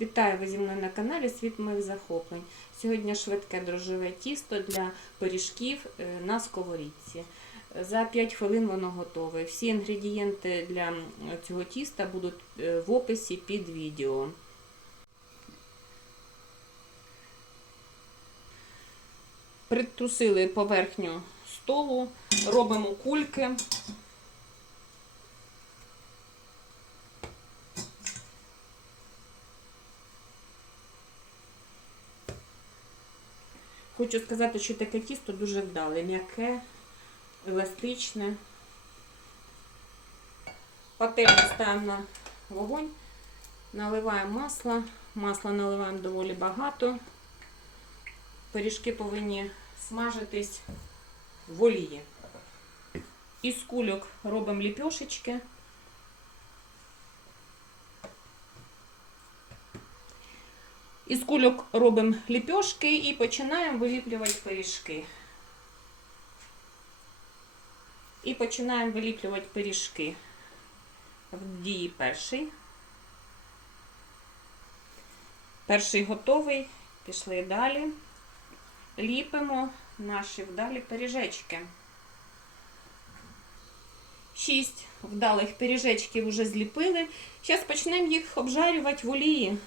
Вітаю ви зі мною на каналі Світ моїх захоплень. Сьогодні швидке дрожжеве тісто для пиріжків е, на сковорідці. За 5 хвилин воно готове. Всі інгредієнти для цього тіста будуть е, в описі під відео. Притрусили поверхню столу, робимо кульки. Хочу сказати, що таке тісто дуже вдале, м'яке, еластичне. Пательню ставимо на вогонь, наливаємо масло. Масла наливаємо доволі багато. Пиріжки повинні смажитись в олії. Із кульок робимо ліпьошечки. Із кульок робимо ліпьошки і починаємо виліплювати пиріжки. І починаємо виліплювати пиріжки. В дії перший. Перший готовий. Пішли далі. Ліпимо наші вдалі пиріжечки. Шість вдалих пиріжечків вже зліпили. Зараз почнемо їх обжарювати в олії.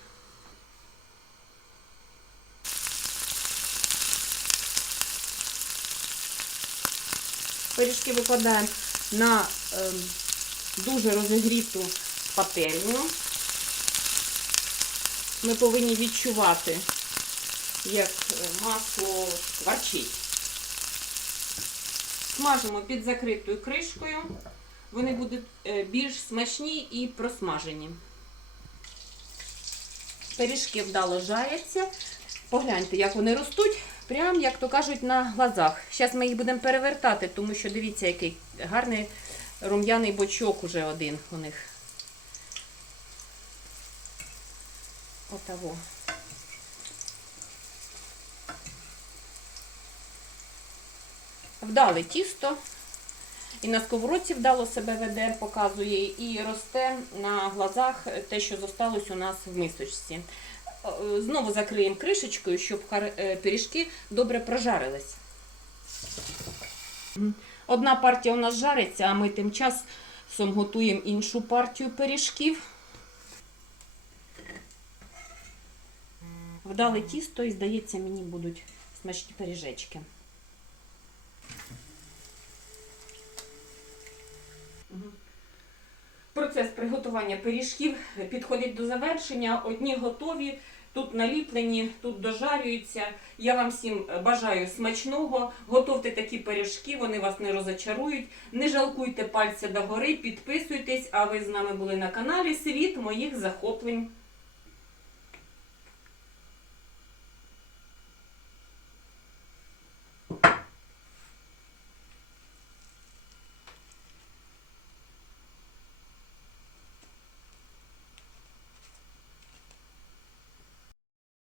Пиріжки викладаємо на ем, дуже розігріту пательню. Ми повинні відчувати, як е, масло кварчить. Смажимо під закритою кришкою. Вони будуть е, більш смачні і просмажені. Пиріжки вдало жаряться. Погляньте, як вони ростуть, прям, як то кажуть, на глазах. Зараз ми їх будемо перевертати, тому що дивіться, який гарний рум'яний бочок уже один у них. Отаво. Вдале тісто. І на сковородці вдало себе веде, показує, і росте на глазах те, що зосталось у нас в мисочці. Е, Знову закриємо кришечкою, щоб е, пиріжки добре прожарились. Одна партія у нас жариться, а ми тим часом готуємо іншу партію пиріжків. Вдале тісто і, здається, мені будуть смачні пиріжечки. Процес приготування пиріжків підходить до завершення. Одні готові, тут наліплені, тут дожарюються. Я вам всім бажаю смачного. Готовте такі пиріжки, вони вас не розочарують. Не жалкуйте пальця догори, підписуйтесь, а ви з нами були на каналі Світ моїх захоплень.